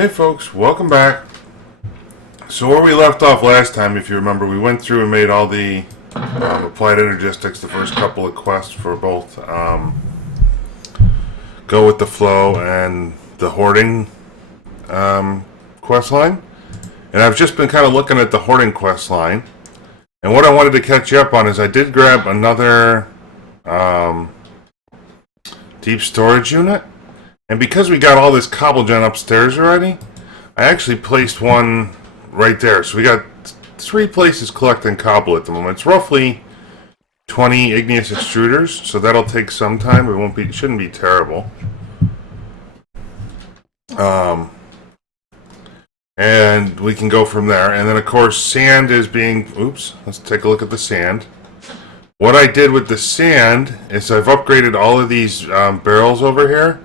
Hey folks, welcome back. So where we left off last time, if you remember, we went through and made all the applied energistics, the first couple of quests for both Go with the Flow and the Hoarding quest line. And I've just been kind of looking at the Hoarding quest line. And what I wanted to catch you up on is I did grab another deep storage unit. And because we got all this cobblegen upstairs already, I actually placed one right there. So we got 3 places collecting cobble at the moment. It's roughly 20 igneous extruders, so that'll take some time. It shouldn't be terrible. And we can go from there. And then of course sand is being, let's take a look at the sand. What I did with the sand is I've upgraded all of these barrels over here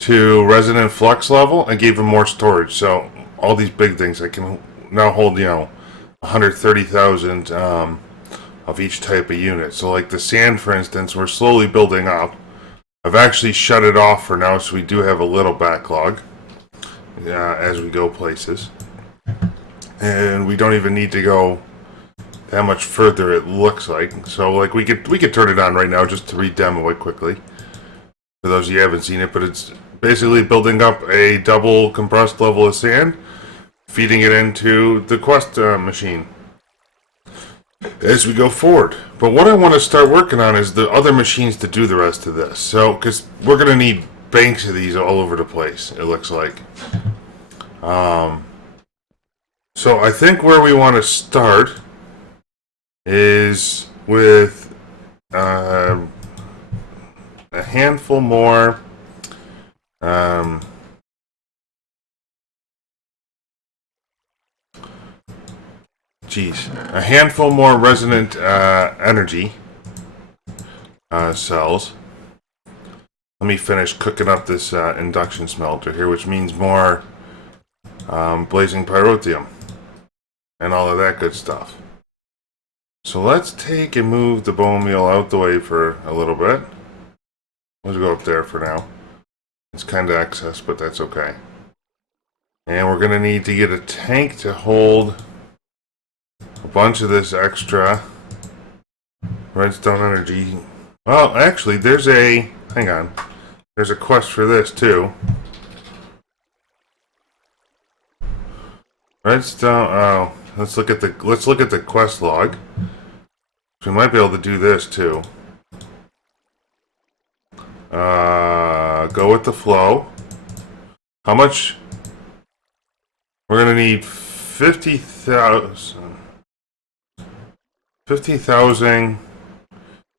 to resonant flux level and gave them more storage. So all these big things I can now hold, 130,000 of each type of unit. So like the sand, for instance, we're slowly building up. I've actually shut it off for now, so we do have a little backlog as we go places. And we don't even need to go that much further, it looks like. So like we could turn it on right now just to re-demo it quickly. For those of you who haven't seen it, but it's basically building up a double compressed level of sand, feeding it into the quest machine as we go forward. But what I want to start working on is the other machines to do the rest of this. So, because we're going to need banks of these all over the place, it looks like. So I think where we want to start is with a handful more a handful more resonant energy cells. Let me finish cooking up this induction smelter here, which means more blazing pyrotheum and all of that good stuff. So let's take and move the bone meal out the way for a little bit. Let's go up there for now. It's kind of excess, but that's okay. And we're going to need to get a tank to hold a bunch of this extra redstone energy. Well, actually, hang on. There's a quest for this too. Redstone. Let's look at the quest log. We might be able to do this too. Go with the flow. How much? We're gonna need 50,000. 50,000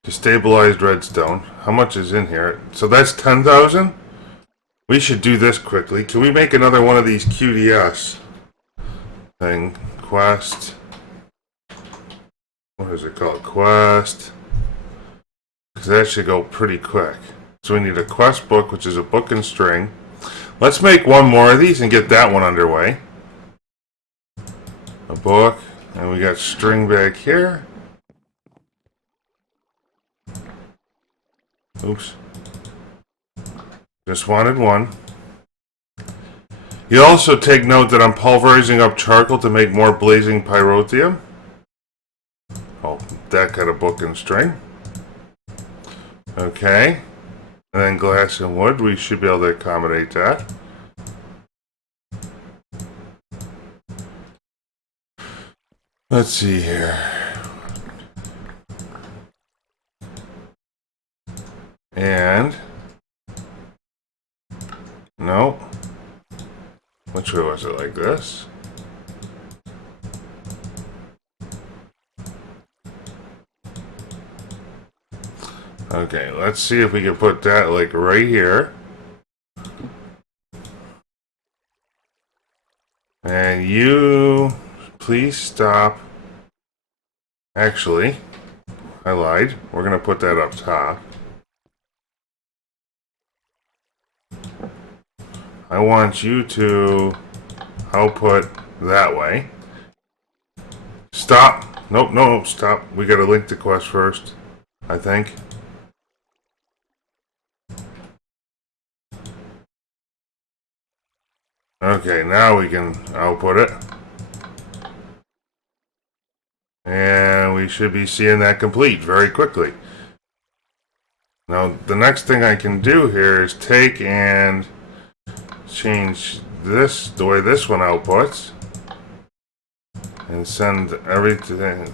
to stabilized redstone. How much is in here? So that's 10,000. We should do this quickly. Can we make another one of these QDS thing? Quest. What is it called? Quest. Because that should go pretty quick. So we need a quest book, which is a book and string. Let's make one more of these and get that one underway. A book. And we got string back here. Oops. Just wanted one. You also take note that I'm pulverizing up charcoal to make more blazing pyrotheum. Oh, that got a book and string. Okay. And then glass and wood, we should be able to accommodate that. Let's see here. And no. Which way was it? Like this? Okay, let's see if we can put that like right here. And you please stop. Actually, I lied. We're gonna put that up top. I want you to output that way. Stop. Nope, no, stop. We gotta link the quest first, I think. Okay, now we can output it. And we should be seeing that complete very quickly. Now, the next thing I can do here is take and change this, the way this one outputs. And send everything,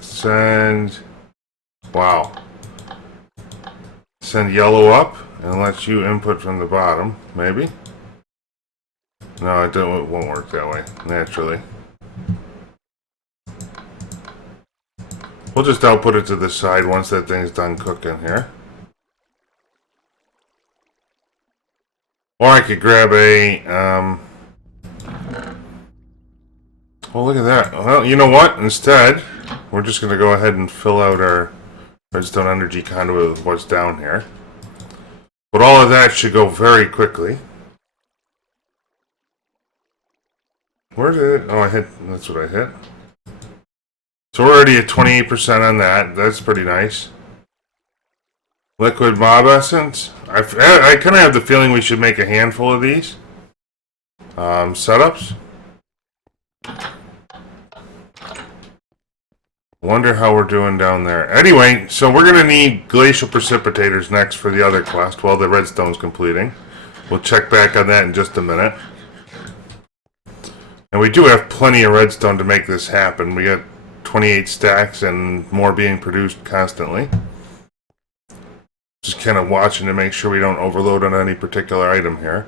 wow. Send yellow up and let you input from the bottom, maybe? No, it won't work that way, naturally. We'll just output it to the side once that thing's done cooking here. Or I could grab a, well, look at that. Well, you know what? Instead, we're just going to go ahead and fill out our redstone energy conduit with what's down here. But all of that should go very quickly. Where did it? Oh, I hit. That's what I hit. So we're already at 28% on that. That's pretty nice. Liquid mob essence. I kind of have the feeling we should make a handful of these setups. Wonder how we're doing down there. Anyway, so we're going to need glacial precipitators next for the other quest while the redstone's completing. We'll check back on that in just a minute. And we do have plenty of redstone to make this happen. We got 28 stacks and more being produced constantly. Just kind of watching to make sure we don't overload on any particular item here.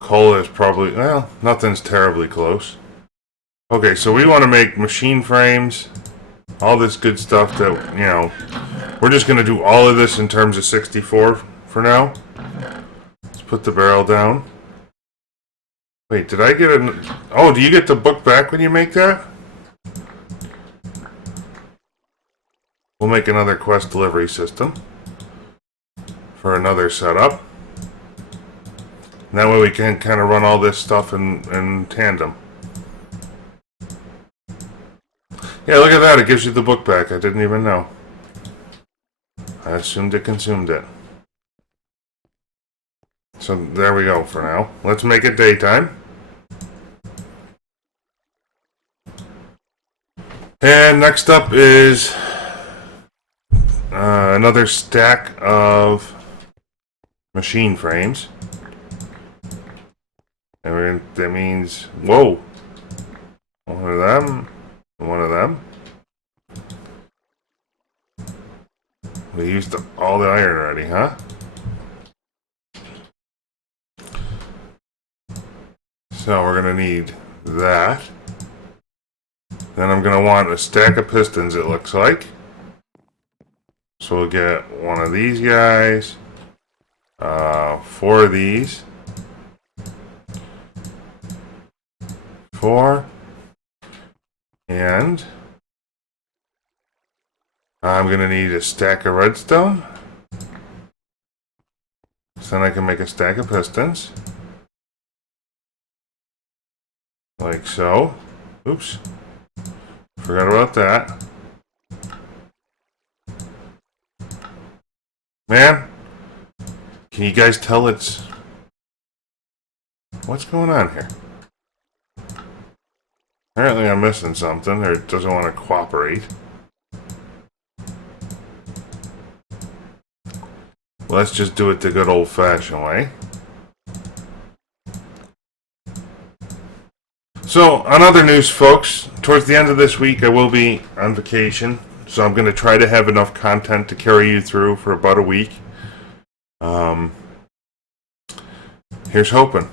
Coal is probably, well, nothing's terribly close. Okay, so we want to make machine frames, all this good stuff that, you know, we're just going to do all of this in terms of 64 for now. Let's put the barrel down. Wait, did I get an... Oh, do you get the book back when you make that? We'll make another quest delivery system for another setup. And that way we can kind of run all this stuff in tandem. Yeah, look at that. It gives you the book back. I didn't even know. I assumed it consumed it. So there we go for now. Let's make it daytime. And next up is another stack of machine frames. And that means, whoa, one of them, one of them. We used all the iron already, huh? So we're gonna need that. Then I'm gonna want a stack of pistons, it looks like. So we'll get one of these guys, 4 of these, 4, and I'm gonna need a stack of redstone. So then I can make a stack of pistons. Like so. Oops. Forgot about that. Man, can you guys tell it's... What's going on here? Apparently I'm missing something, or it doesn't want to cooperate. Let's just do it the good old-fashioned way. So, on other news, folks, towards the end of this week I will be on vacation, so I'm going to try to have enough content to carry you through for about a week. Here's hoping.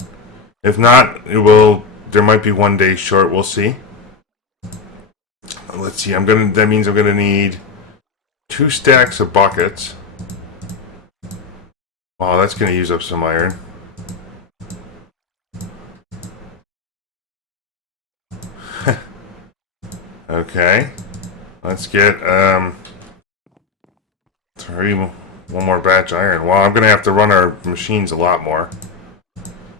If not, there might be one day short, we'll see. Let's see, that means I'm gonna need 2 stacks of buckets. Wow, that's gonna use up some iron. Okay. Let's get one more batch of iron. Well, I'm gonna have to run our machines a lot more.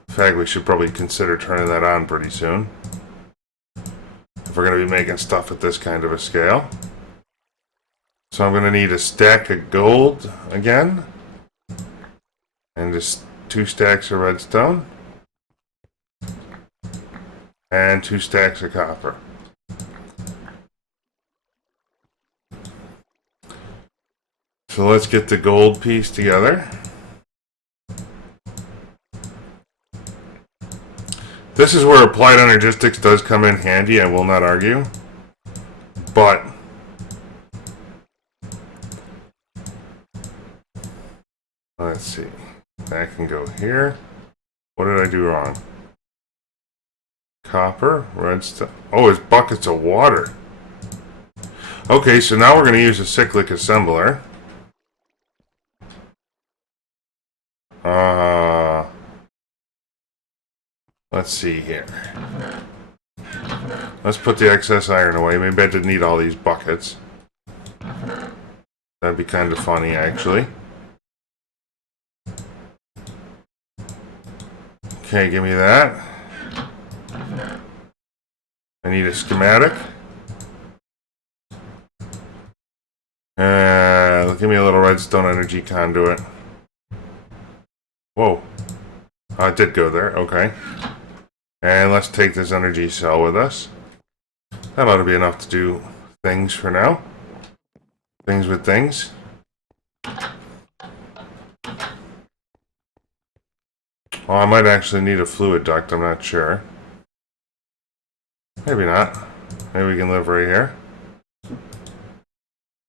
In fact, we should probably consider turning that on pretty soon. If we're going to be making stuff at this kind of a scale. So I'm going to need a stack of gold again. And just 2 stacks of redstone. And 2 stacks of copper. So let's get the gold piece together. This is where applied energistics does come in handy, I will not argue. But let's see. That can go here. What did I do wrong? Copper, redstone. Oh, it's buckets of water. Okay, so now we're going to use a cyclic assembler. Let's see here. Let's put the excess iron away. Maybe I didn't need all these buckets. That'd be kind of funny, actually. Okay, give me that. I need a schematic. Give me a little redstone energy conduit. Whoa. Oh, it did go there. Okay. And let's take this energy cell with us. That ought to be enough to do things for now. Things with things. Oh, I might actually need a fluid duct. I'm not sure. Maybe not. Maybe we can live right here.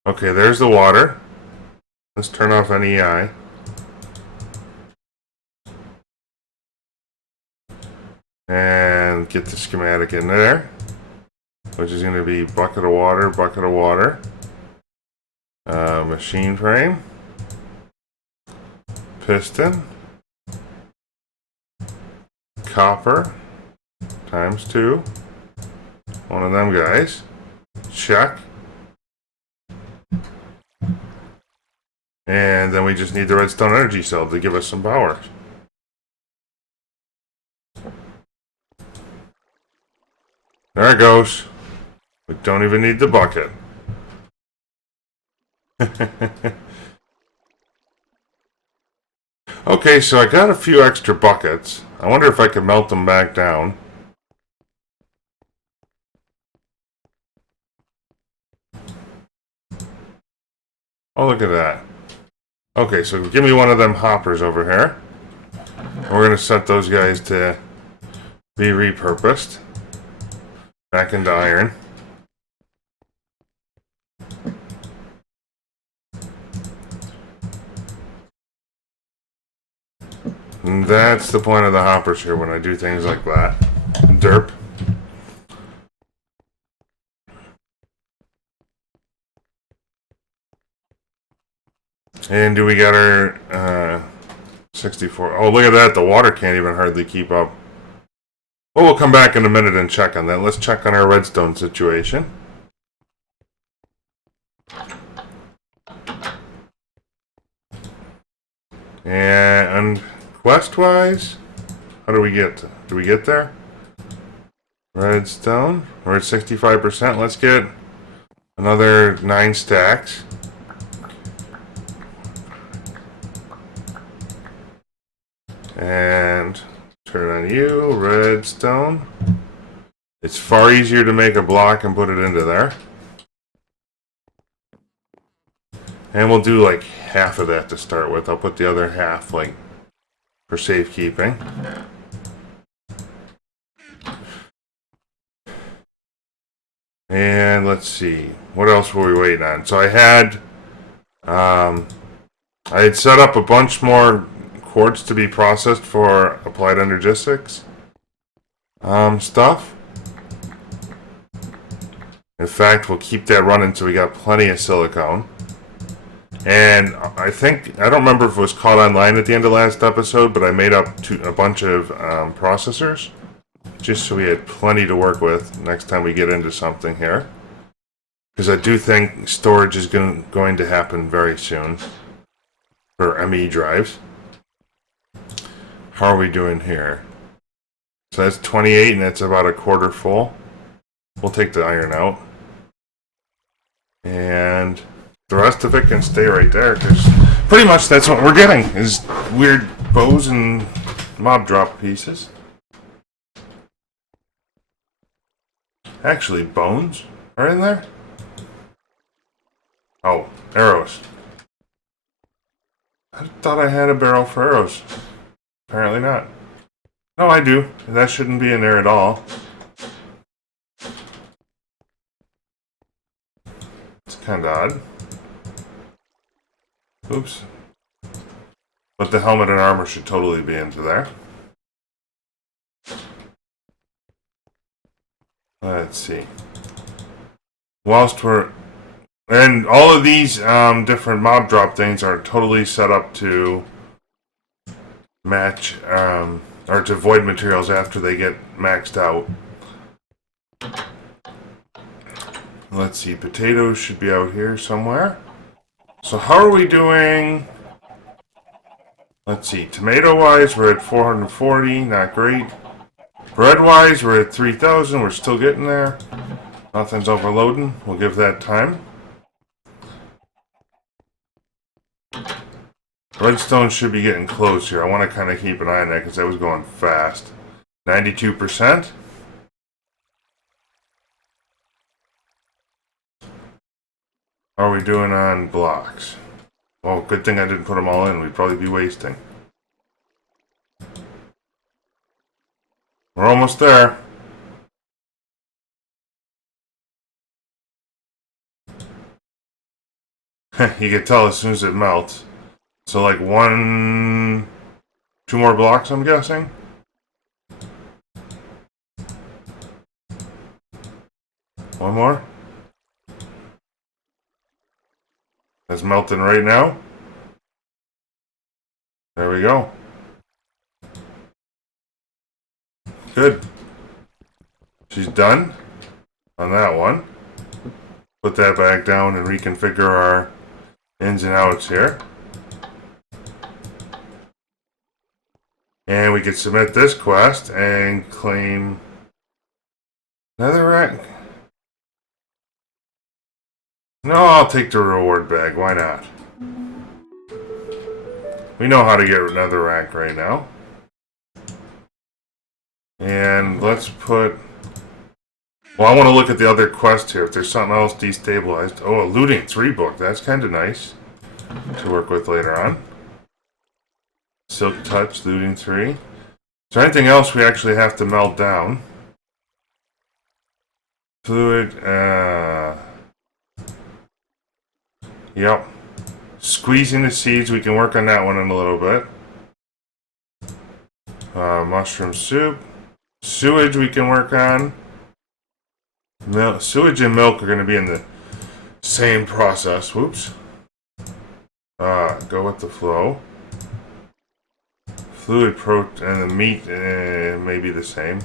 Okay, there's the water. Let's turn off NEI. And get the schematic in there. Which is going to be bucket of water, machine frame, piston, copper, ×2, one of them guys, check, and then we just need the redstone energy cell to give us some power. There it goes. We don't even need the bucket. Okay, so I got a few extra buckets. I wonder if I can melt them back down. Oh, look at that. Okay, so give me one of them hoppers over here. We're going to set those guys to be repurposed back into iron. And that's the point of the hoppers here when I do things like that. Derp. And do we got our 64? Oh, look at that. The water can't even hardly keep up. Well, we'll come back in a minute and check on that. Let's check on our redstone situation. And quest-wise, how do we get? Do we get there? Redstone. We're at 65%. Let's get another 9 stacks. And turn on you, redstone. It's far easier to make a block and put it into there. And we'll do like half of that to start with. I'll put the other half like for safekeeping. And let's see, what else were we waiting on? So I had set up a bunch more quartz to be processed for applied energistics stuff. In fact, we'll keep that running so we got plenty of silicone. And I don't remember if it was caught online at the end of last episode, but I made up a bunch of processors just so we had plenty to work with next time we get into something here. Because I do think storage is going to happen very soon for ME drives. How are we doing here? So that's 28 and that's about a quarter full. We'll take the iron out. And the rest of it can stay right there because pretty much that's what we're getting, is weird bows and mob drop pieces. Actually, bones are in there? Oh, arrows. I thought I had a barrel for arrows. Apparently not. No, I do. That shouldn't be in there at all. It's kind of odd. Oops. But the helmet and armor should totally be into there. Let's see. Whilst we're... And all of these different mob drop things are totally set up to match, or to void materials after they get maxed out. Let's see, potatoes should be out here somewhere. So how are we doing? Let's see, tomato-wise, we're at 440, not great. Bread-wise, we're at 3,000, we're still getting there. Nothing's overloading, we'll give that time. Redstone should be getting close here. I want to kind of keep an eye on that because that was going fast. 92%. How are we doing on blocks? Well, good thing I didn't put them all in. We'd probably be wasting. We're almost there. You can tell as soon as it melts. So like 2 more blocks, I'm guessing. One more. It's melting right now. There we go. Good. She's done on that one. Put that back down and reconfigure our ins and outs here. And we can submit this quest and claim another rank. No, I'll take the reward bag. Why not? We know how to get another rank right now. And let's put... Well, I want to look at the other quest here. If there's something else destabilized. Oh, a looting 3 book. That's kind of nice to work with later on. Silk Touch, looting 3. Is there anything else we actually have to melt down? Fluid, yep. Squeezing the seeds, we can work on that one in a little bit. Mushroom soup. Sewage we can work on. Sewage and milk are going to be in the same process. Whoops. Go with the flow. Fluid protein and the meat may be the same.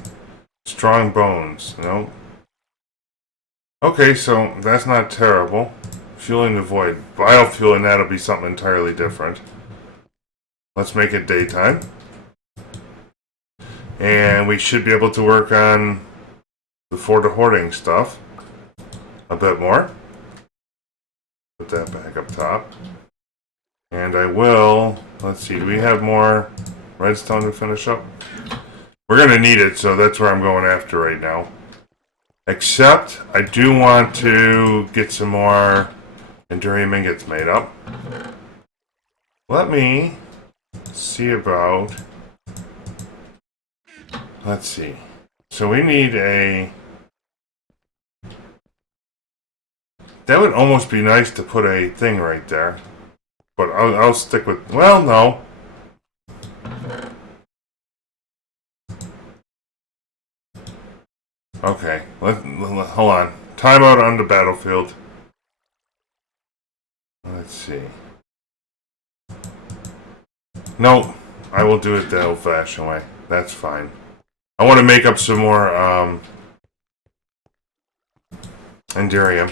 Strong bones. Nope. Okay, so that's not terrible. Fueling the void. Biofueling, that'll be something entirely different. Let's make it daytime. And we should be able to work on the for the hoarding stuff a bit more. Put that back up top. And I will, let's see, do we have more redstone to finish up? We're going to need it, so that's where I'm going after right now. Except, I do want to get some more Agrarian ingots made up. Let me see about... Let's see. So we need a... That would almost be nice to put a thing right there. But I'll stick with... Well, no. Okay, hold on. Timeout on the battlefield. Let's see. No, I will do it the old-fashioned way. That's fine. I want to make up some more Enderium.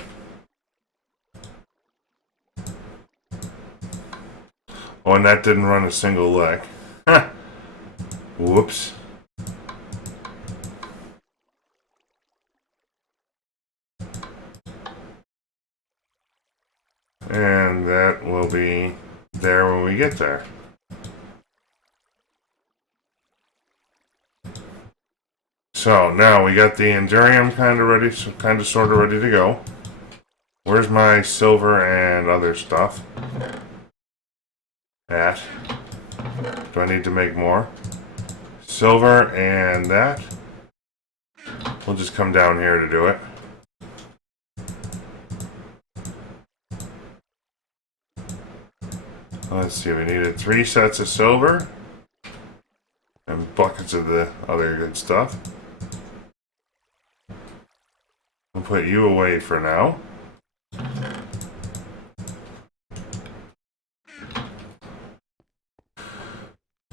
Oh, and that didn't run a single leg. Whoops. And that will be there when we get there. So now we got the Agrarian kind of ready, sort of ready to go. Where's my silver and other stuff? That. Do I need to make more? Silver and that. We'll just come down here to do it. Let's see, we needed 3 sets of silver and buckets of the other good stuff. We'll put you away for now.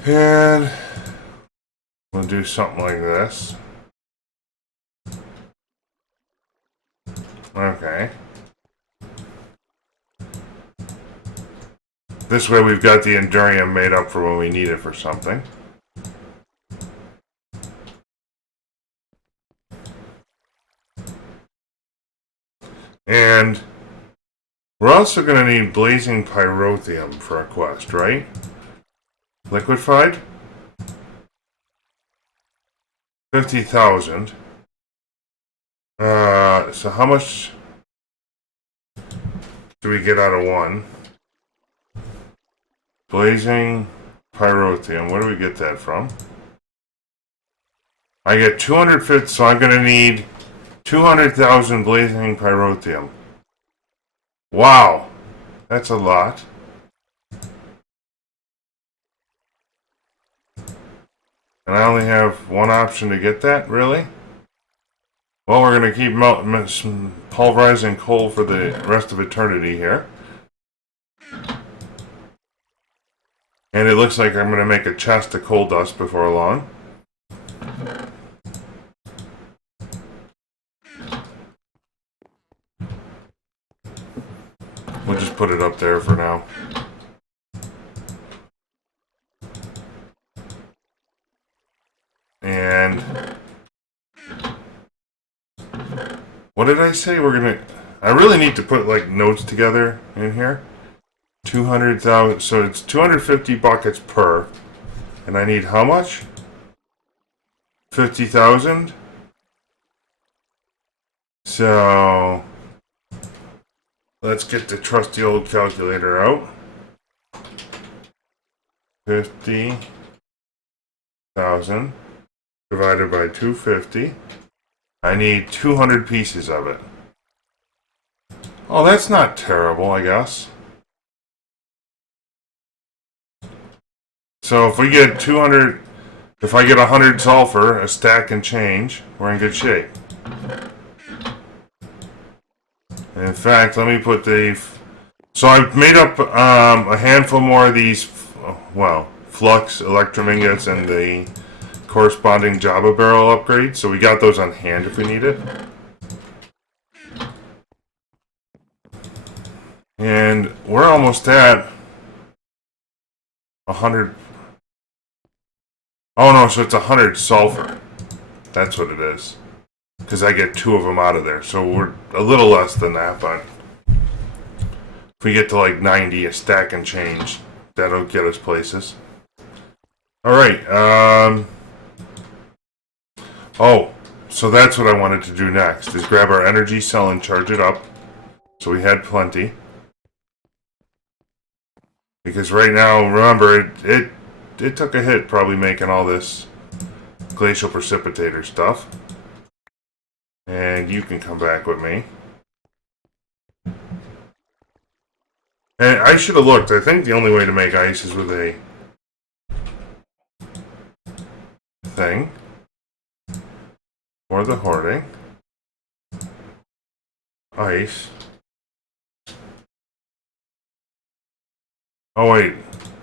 And we'll do something like this. Okay. This way we've got the Agrarian made up for when we need it for something. And we're also going to need blazing pyrotheum for a quest, right? Liquefied? 50,000. So how much do we get out of one? Blazing pyrotheum. Where do we get that from? I get 250, so I'm going to need 200,000 blazing pyrotheum. Wow. That's a lot. And I only have one option to get that, really? Well, we're going to keep pulverizing coal for the rest of eternity here. And it looks like I'm going to make a chest of coal dust before long. We'll just put it up there for now. And what did I say? I really need to put like notes together in here. 200,000, so it's 250 buckets per. And I need how much? 50,000? So let's get the trusty old calculator out. 50,000 divided by 250. I need 200 pieces of it. Oh, that's not terrible, I guess. So if we get 200, if I get 100 sulfur, a stack and change, we're in good shape. In fact, let me put so I've made up a handful more of these, well, flux, electrum ingots, and the corresponding Java barrel upgrades. So we got those on hand if we need it. And we're almost at 100. Oh no, so it's 100 sulfur. That's what it is. Because I get 2 of them out of there. So we're a little less than that, but if we get to like 90, a stack and change, that'll get us places. Alright, oh, so that's what I wanted to do next, is grab our energy cell and charge it up. So we had plenty. Because right now, remember, it took a hit probably making all this glacial precipitator stuff. And you can come back with me. And I should have looked. I think the only way to make ice is with a thing. For the hoarding. Ice. Oh wait,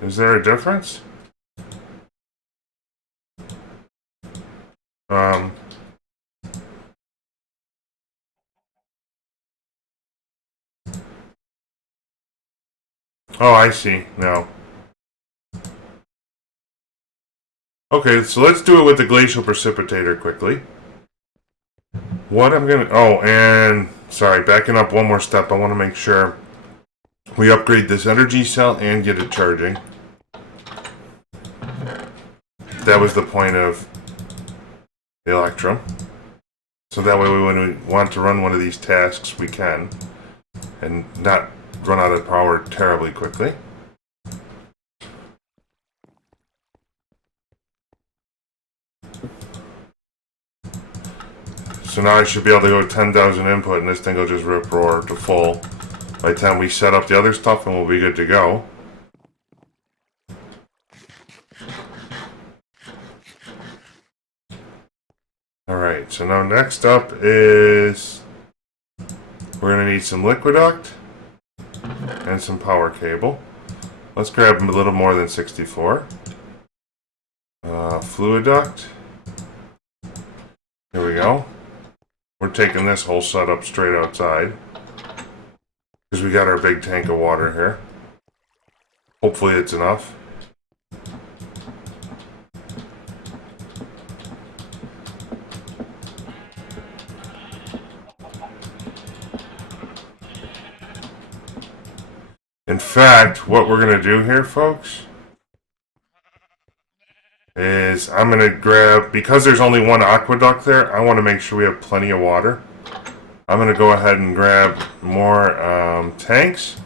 is there a difference? Oh, I see. No. Okay, so let's do it with the glacial precipitator quickly. What I'm gonna... Oh, and... Sorry, backing up one more step. I want to make sure we upgrade this energy cell and get it charging. That was the point of the Electrum. So that way when we want to run one of these tasks, we can. And not run out of power terribly quickly. So now I should be able to go 10,000 input and this thing will just rip roar to full. By the time we set up the other stuff and we'll be good to go. Alright, so now next up is we're going to need some liquid duct and some power cable. Let's grab a little more than 64. Fluid duct. Here we go. We're taking this whole setup straight outside because we got our big tank of water here. Hopefully it's enough. In fact, what we're going to do here, folks, is I'm going to grab, because there's only one aqueduct there, I want to make sure we have plenty of water. I'm going to go ahead and grab more tanks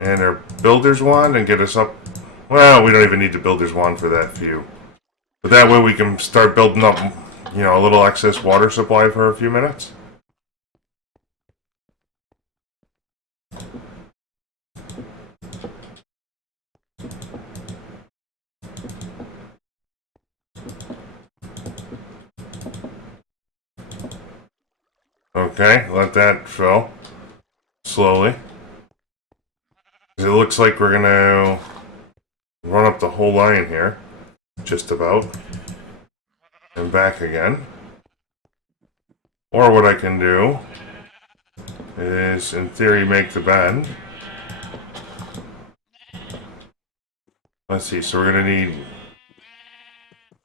and our builder's wand and get us up. Well, we don't even need the builder's wand for that few. But that way we can start building up, you know, a little excess water supply for a few minutes. Okay, let that fill slowly. It looks like we're gonna run up the whole line here, just about, and back again. Or what I can do is, in theory, make the bend. Let's see, so we're gonna need,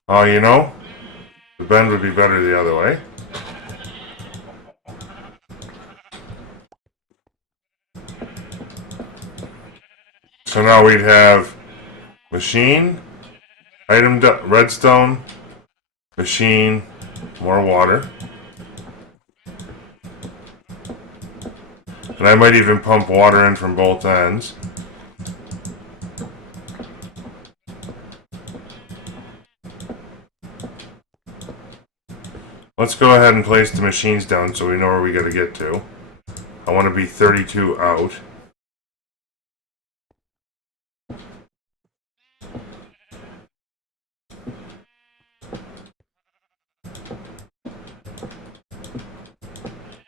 oh, you know, the bend would be better the other way. So now we'd have machine, item redstone, machine, more water. And I might even pump water in from both ends. Let's go ahead and place the machines down so we know where we gotta get to. I want to be 32 out.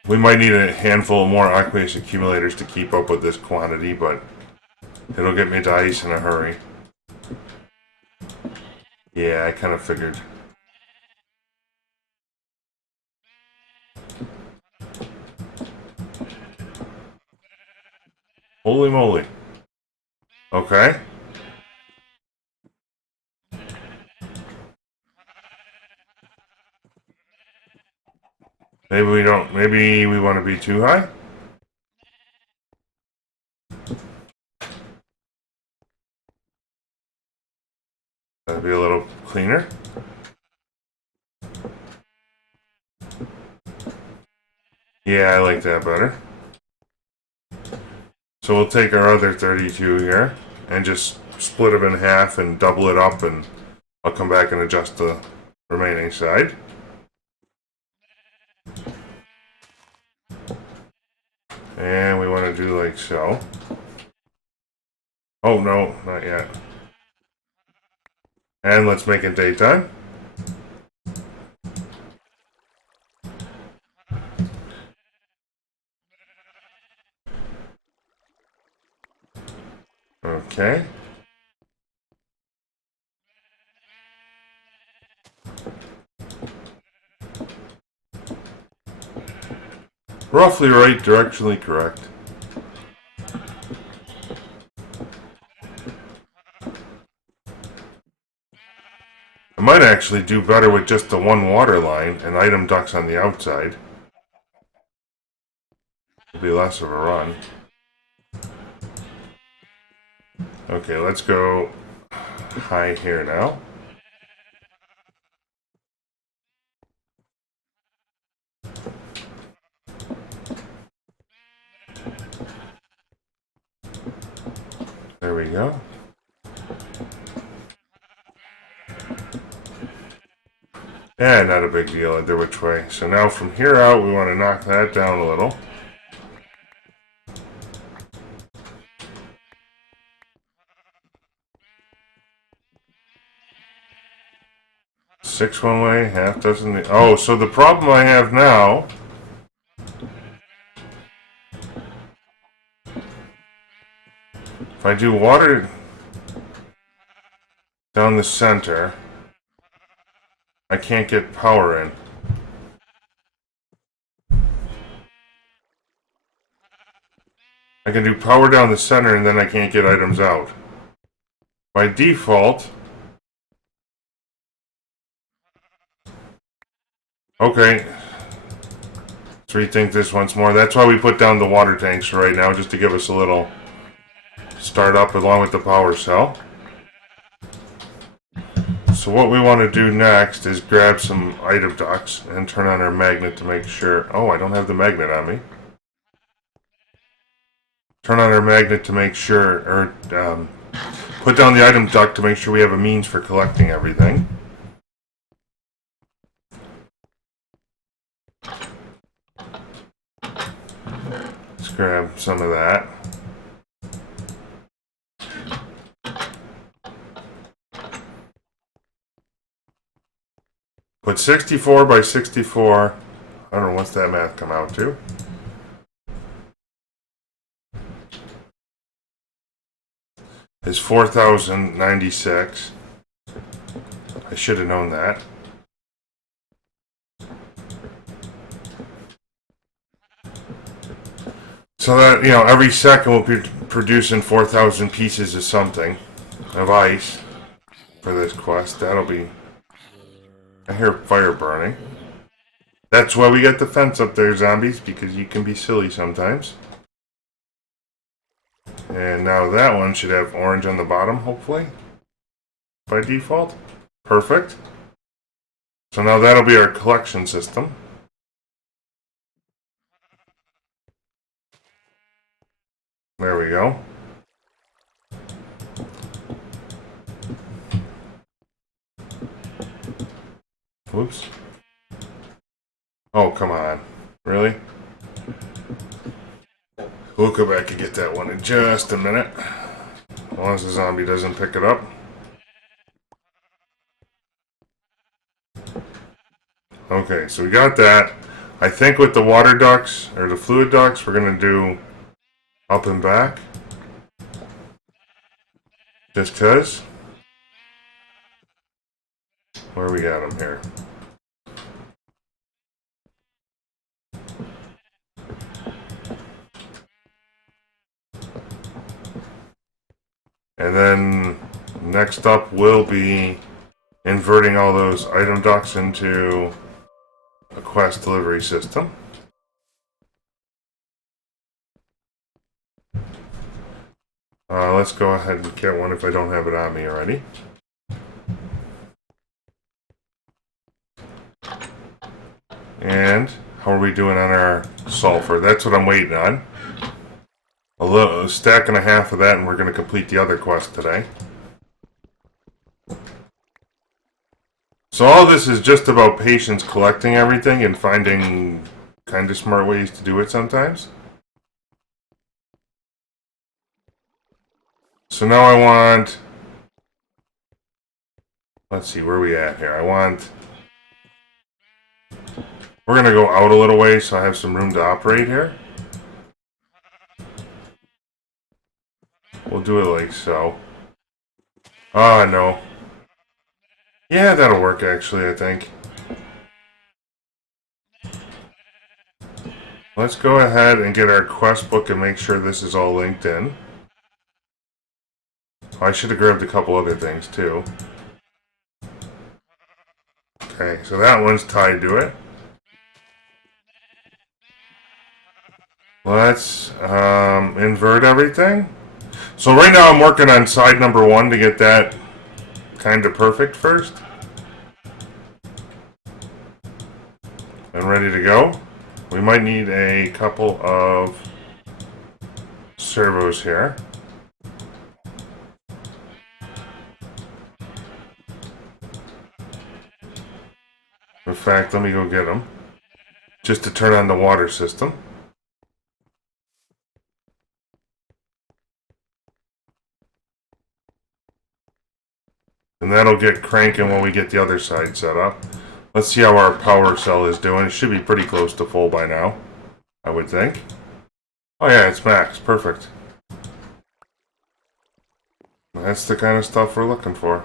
We might need a handful more aqueous accumulators to keep up with this quantity, but it'll get me to ice in a hurry. Yeah, I kind of figured. Holy moly. Okay. Maybe we don't, maybe we want to be too high? That'd be a little cleaner. Yeah, I like that better. So we'll take our other 32 here and just split them in half and double it up, and I'll come back and adjust the remaining side. And we want to do like so. Oh no, not yet. And let's make it daytime. Okay. Roughly right, directionally correct. I might actually do better with just the one water line and item ducts on the outside. It'll be less of a run. Okay, let's go high here now. There we go. Yeah, not a big deal either which way. So now from here out, we want to knock that down a little. Six one way, half dozen the... Oh, so the problem I have now... If I do water down the center, I can't get power in. I can do power down the center and then I can't get items out. By default... Okay. Let's rethink this once more. That's why we put down the water tanks right now, just to give us a little start up along with the power cell. So what we want to do next is grab some item ducts and turn on our magnet to make sure... Oh, I don't have the magnet on me. Turn on our magnet to make sure, or put down the item duct to make sure we have a means for collecting everything. Let's grab some of that. Put 64 by 64, I don't know what's that math come out to. Is 4,096. I should have known that. So that, you know, every second we'll be producing 4,000 pieces of something, of ice, for this quest. That'll be... I hear fire burning. That's why we got the fence up there, zombies, because you can be silly sometimes. And now that one should have orange on the bottom, hopefully, by default. Perfect. So now that'll be our collection system. There we go. Whoops. Oh, come on. Really? We'll go back and get that one in just a minute. As long as the zombie doesn't pick it up. Okay, so we got that. I think with the water ducts, or the fluid ducts, we're going to do up and back. Just because. Where we got them here? And then next up will be inverting all those item ducts into a quest delivery system. Let's go ahead and get one if I don't have it on me already. And how are we doing on our sulfur? That's what I'm waiting on. A stack and a half of that and we're going to complete the other quest today. So all this is just about patience collecting everything and finding kind of smart ways to do it sometimes. So now I want... Let's see, where are we at here? We're going to go out a little way so I have some room to operate here. We'll do it like so. Ah, no. Yeah, that'll work actually, I think. Let's go ahead and get our quest book and make sure this is all linked in. I should have grabbed a couple other things too. Okay, so that one's tied to it. Let's invert everything. So right now I'm working on side number 1 to get that kind of perfect first. And ready to go. We might need a couple of servos here. In fact, let me go get them. Just to turn on the water system. And that'll get cranking when we get the other side set up. Let's see how our power cell is doing. It should be pretty close to full by now, I would think. Oh yeah, it's max. Perfect. That's the kind of stuff we're looking for.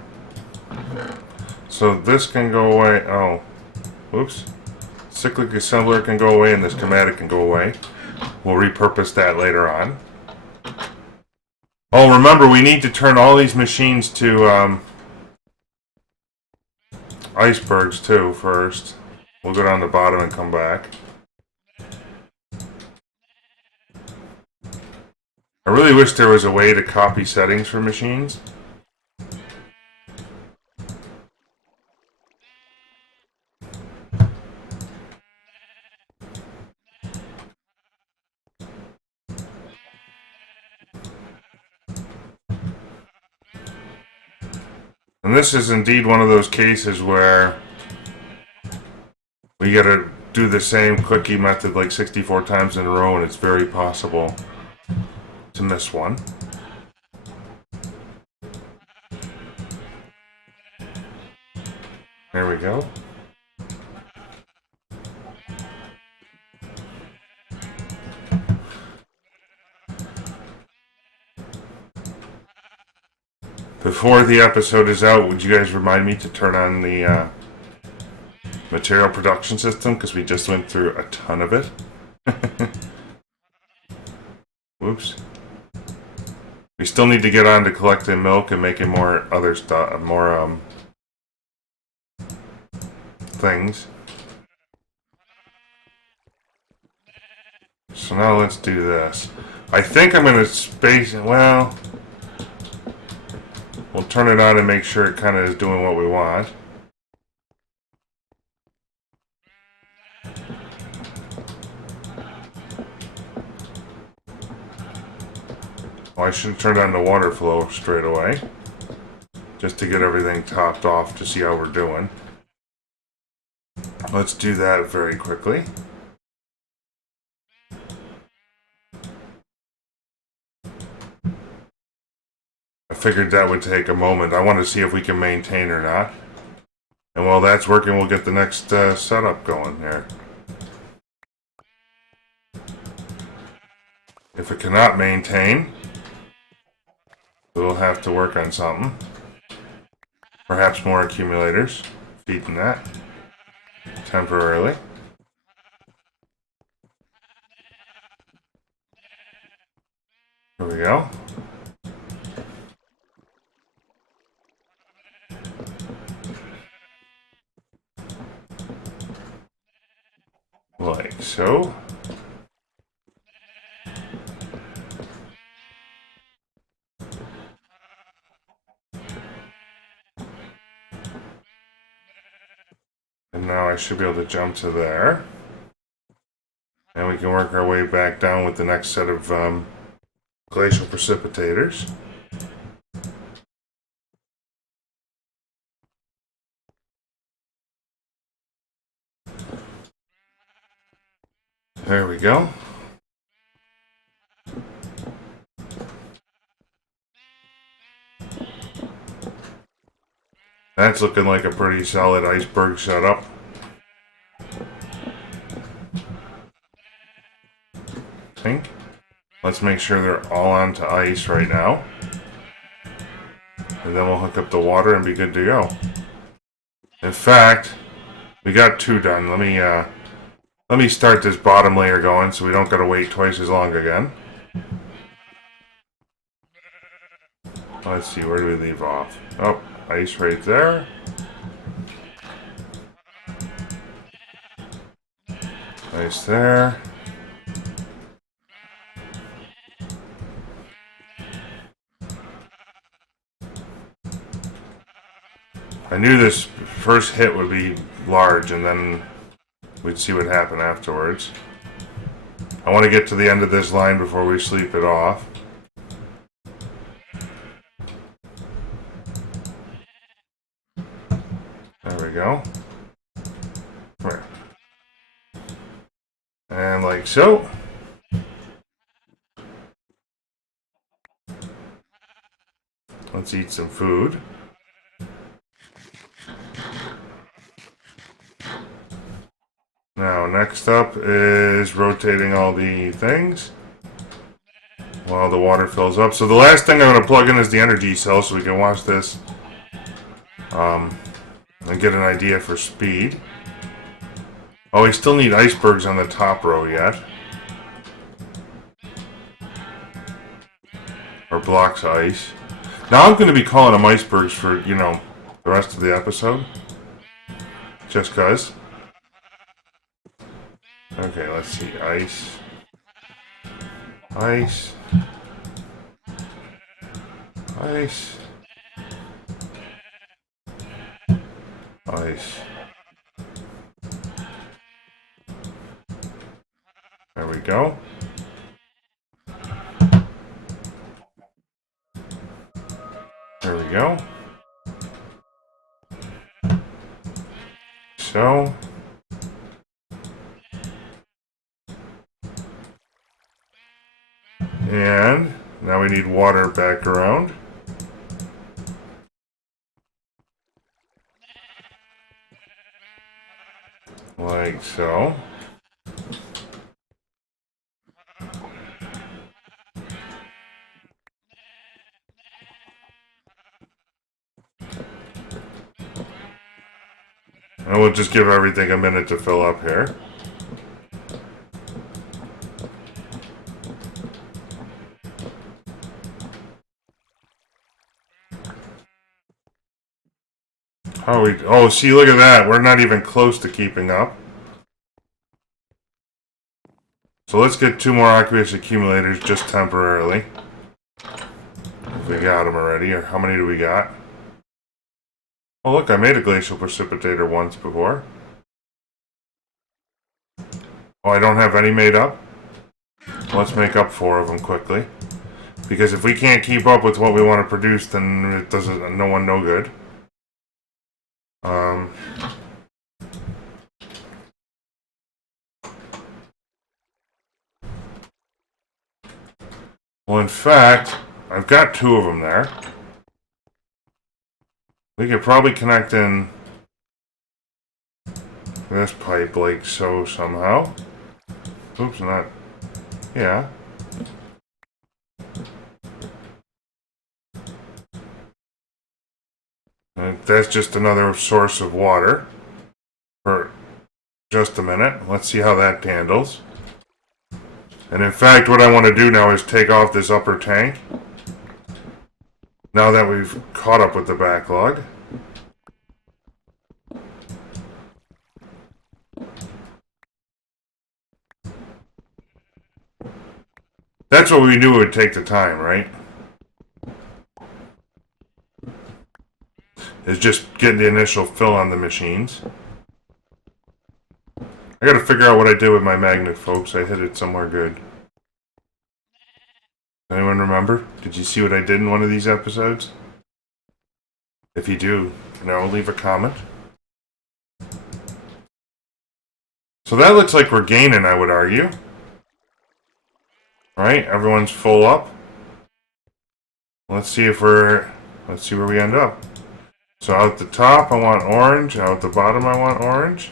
So this can go away. Oh, oops. Cyclic assembler can go away and the schematic can go away. We'll repurpose that later on. Oh, remember, we need to turn all these machines to icebergs too first. We'll go down the bottom and come back. I really wish there was a way to copy settings for machines. And this is indeed one of those cases where we gotta do the same clicky method like 64 times in a row, and it's very possible to miss one. There we go. Before the episode is out, would you guys remind me to turn on the material production system? Because we just went through a ton of it. Whoops. We still need to get on to collecting milk and making more other stuff, more things. So now let's do this. I think I'm going to space it. Well, we'll turn it on and make sure it kind of is doing what we want. Oh, I should have turned on the water flow straight away. Just to get everything topped off to see how we're doing. Let's do that very quickly. I figured that would take a moment. I want to see if we can maintain or not. And while that's working, we'll get the next setup going here. If it cannot maintain, we'll have to work on something. Perhaps more accumulators. Feeding that. Temporarily. Here we go. Like so. And now I should be able to jump to there. And we can work our way back down with the next set of glacial precipitators. There we go. That's looking like a pretty solid iceberg setup. I think. Let's make sure they're all onto ice right now. And then we'll hook up the water and be good to go. In fact, we got 2 done. Let me start this bottom layer going so we don't gotta wait twice as long again. Let's see, where do we leave off? Oh, ice right there. Ice there. I knew this first hit would be large, and then we'd see what happened afterwards. I want to get to the end of this line before we sleep it off. There we go. Right. And like so. Let's eat some food. Now, next up is rotating all the things while the water fills up. So the last thing I'm going to plug in is the energy cell so we can watch this and get an idea for speed. Oh, we still need icebergs on the top row yet. Or blocks of ice. Now I'm going to be calling them icebergs for, you know, the rest of the episode. Just cuz. Okay, let's see. Ice. Ice. Ice. Ice. There we go. There we go. So. And now we need water back around. Like so. And we'll just give everything a minute to fill up here. Oh, see, look at that. We're not even close to keeping up. So let's get 2 more aqueous accumulators just temporarily. If we got them already, or how many do we got? Oh, look, I made a glacial precipitator once before. Oh, I don't have any made up? Let's make up 4 of them quickly. Because if we can't keep up with what we want to produce, then it doesn't no one no good. Well, in fact, I've got 2 of them there. We could probably connect in this pipe like so somehow. Oops, not. Yeah. And that's just another source of water for just a minute. Let's see how that handles. And in fact, what I want to do now is take off this upper tank. Now that we've caught up with the backlog. That's what we knew would take the time, right? Is just getting the initial fill on the machines. I gotta figure out what I did with my magnet, folks. I hit it somewhere good. Anyone remember? Did you see what I did in one of these episodes? If you do, leave a comment. So that looks like we're gaining, I would argue. Alright, everyone's full up. Let's see where we end up. So out the top I want orange, out the bottom I want orange,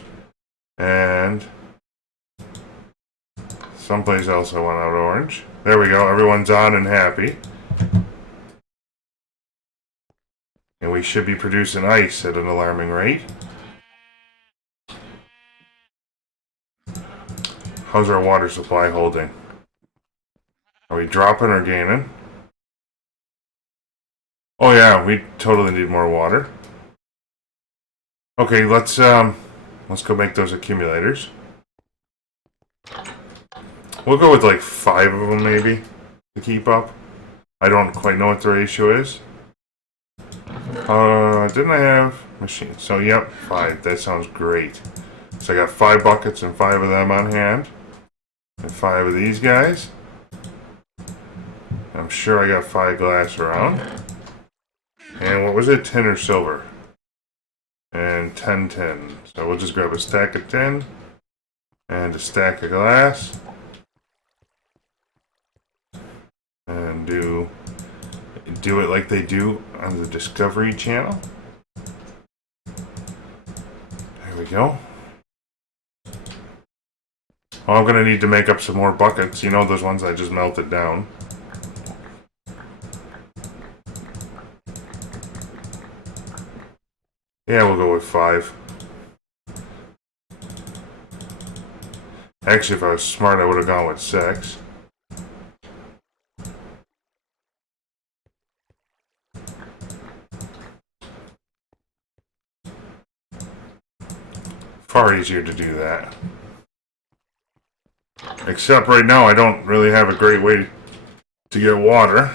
and someplace else I want out orange. There we go, everyone's on and happy. And we should be producing ice at an alarming rate. How's our water supply holding? Are we dropping or gaining? Oh yeah, we totally need more water. Okay, let's go make those accumulators. We'll go with like 5 of them maybe to keep up. I don't quite know what the ratio is. Didn't I have machine? So, yep, 5. That sounds great. So I got 5 buckets and 5 of them on hand. And 5 of these guys. I'm sure I got 5 glass around. And what was it? Tin or silver? And 10 tin. So we'll just grab a stack of tin and a stack of glass. And do it like they do on the Discovery Channel. There we go. Well, I'm going to need to make up some more buckets. You know, those ones I just melted down. Yeah, we'll go with 5. Actually, if I was smart, I would have gone with 6. Far easier to do that. Except right now I don't really have a great way to get water.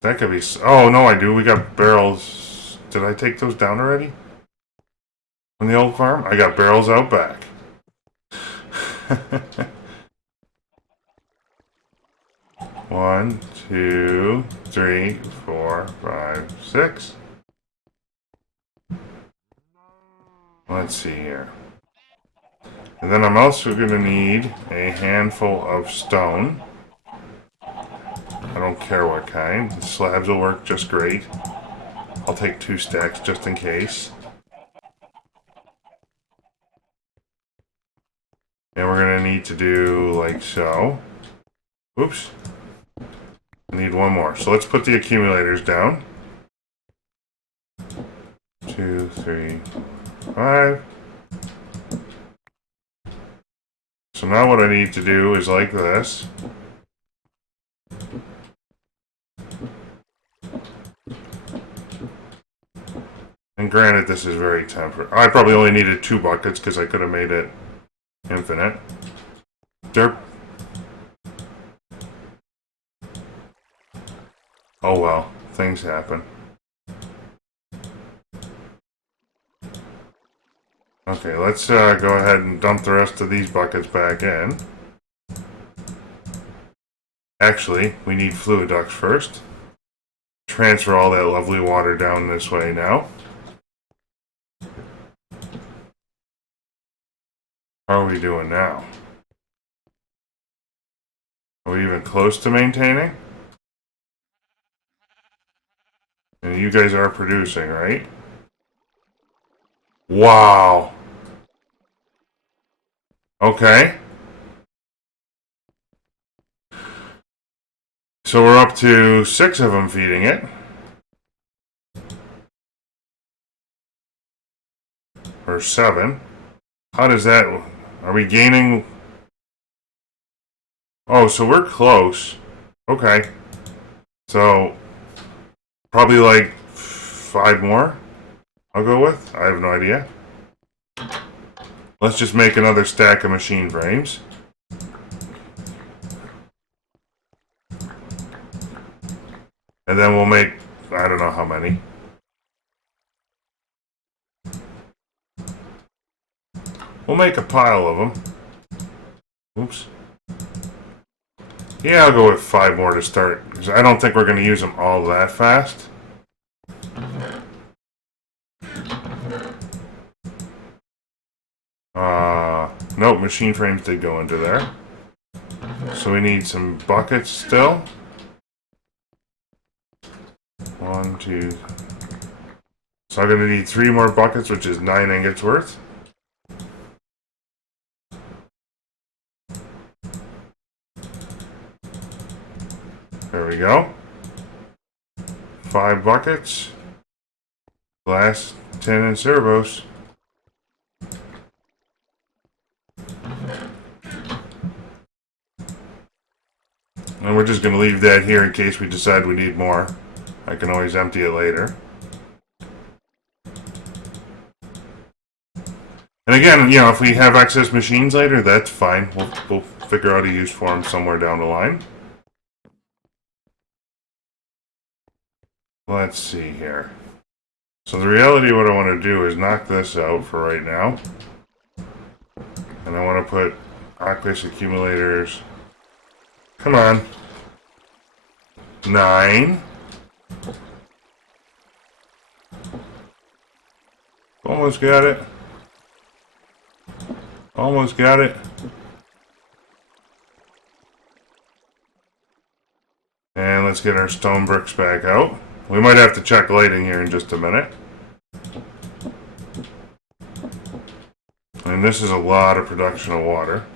That could be... Oh, no, I do. We got barrels. Did I take those down already? From the old farm? I got barrels out back. 1, 2, 3, 4, 5, 6. Let's see here. And then I'm also going to need a handful of stone. I don't care what kind. The slabs will work just great. I'll take 2 stacks just in case. And we're going to need to do like so. Oops. I need one more. So let's put the accumulators down. 2, 3, 4, 5. So now what I need to do is like this. And granted, this is very temperate. I probably only needed 2 buckets because I could have made it infinite. Derp. Oh well, things happen. Okay, let's go ahead and dump the rest of these buckets back in. Actually, we need fluid ducts first. Transfer all that lovely water down this way now. How are we doing now? Are we even close to maintaining? And you guys are producing, right? Wow. Okay. So we're up to 6 of them feeding it. Or 7. How does that... Are we gaining... Oh, so we're close. Okay. So, probably like 5 more, I'll go with. I have no idea. Let's just make another stack of machine frames. And then we'll make, I don't know how many. We'll make a pile of them. Oops. Yeah, I'll go with 5 more to start, because I don't think we're going to use them all that fast. Nope, machine frames did go into there. So we need some buckets still. 1, 2. So I'm going to need 3 more buckets, which is 9 ingots worth. There we go. 5 buckets. Glass, tin, and servos. And we're just going to leave that here in case we decide we need more. I can always empty it later. And again, you know, if we have excess machines later, that's fine. We'll figure out a use for them somewhere down the line. Let's see here. So the reality of what I want to do is knock this out for right now. And I want to put aqueous accumulators. Come on. 9. Almost got it. Almost got it. And let's get our stone bricks back out. We might have to check lighting here in just a minute. And this is a lot of production of water.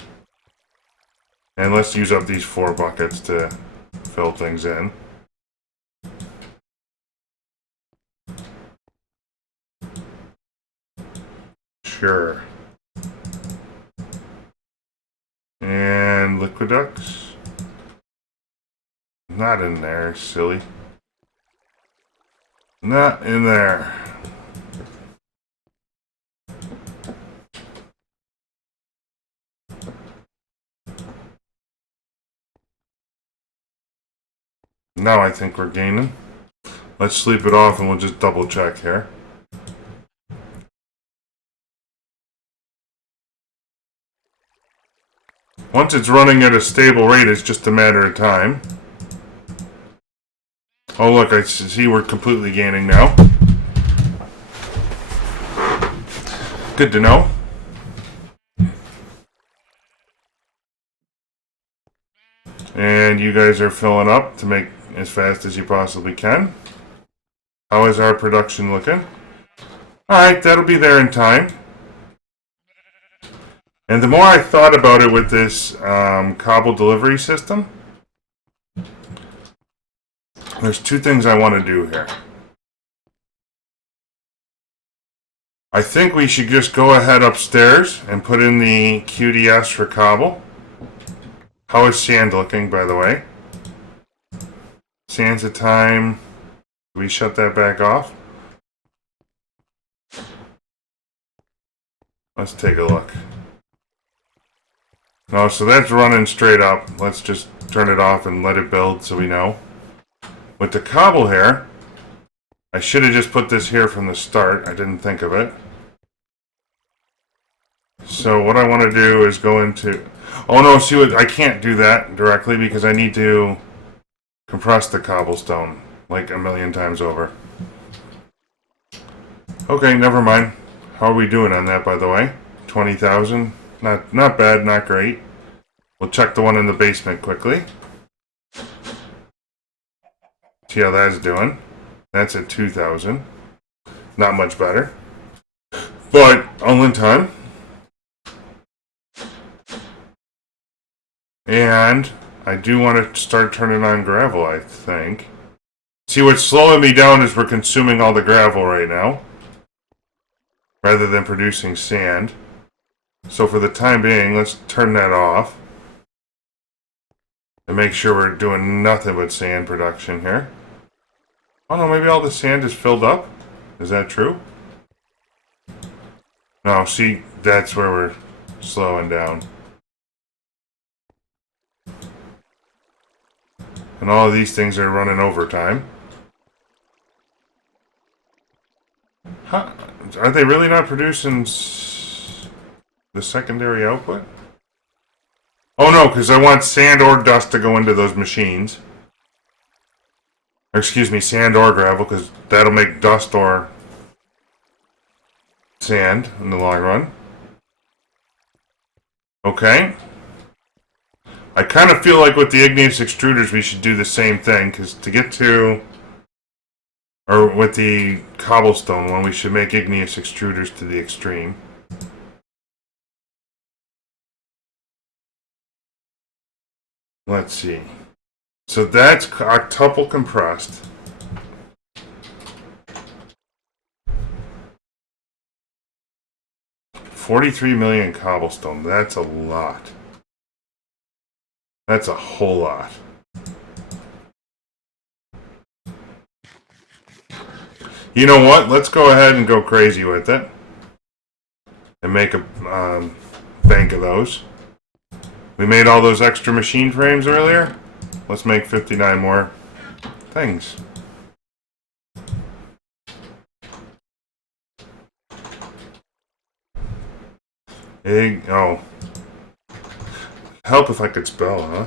And let's use up these 4 buckets to fill things in. Sure. And liquid ducts. Not in there, silly. Not in there. Now I think we're gaining. Let's sleep it off and we'll just double check here. Once it's running at a stable rate, it's just a matter of time. Oh look, I see we're completely gaining now. Good to know. And you guys are filling up to make as fast as you possibly can. How is our production looking? Alright, that'll be there in time. And the more I thought about it with this cobble delivery system, there's 2 things I want to do here. I think we should just go ahead upstairs and put in the QDS for cobble. How is sand looking, by the way? Sand's at time. Do we shut that back off? Let's take a look. No, so that's running straight up. Let's just turn it off and let it build so we know. With the cobble here, I should have just put this here from the start. I didn't think of it. So what I want to do is go into... Oh no, see what? I can't do that directly because I need to compress the cobblestone like a million times over. Okay, never mind. How are we doing on that, by the way? 20,000? Not bad, not great. We'll check the one in the basement quickly. See how that's doing. That's at 2,000. Not much better. But all in time. And I do want to start turning on gravel, I think. See, what's slowing me down is we're consuming all the gravel right now, rather than producing sand. So for the time being, let's turn that off. And make sure we're doing nothing but sand production here. Oh no, maybe all the sand is filled up? Is that true? No, see, that's where we're slowing down. And all of these things are running overtime. Huh? Are they really not producing the secondary output? Oh no, because I want sand or dust to go into those machines. Or excuse me, sand or gravel, because that'll make dust or sand in the long run. Okay. I kind of feel like with the igneous extruders we should do the same thing, because to get to... Or with the cobblestone one, we should make igneous extruders to the extreme. Let's see. So that's octuple compressed. $43 million cobblestone. That's a lot. That's a whole lot. You know what? Let's go ahead and go crazy with it. And make a bank of those. We made all those extra machine frames earlier. Let's make 59 more things. Oh. Help if I could spell, huh?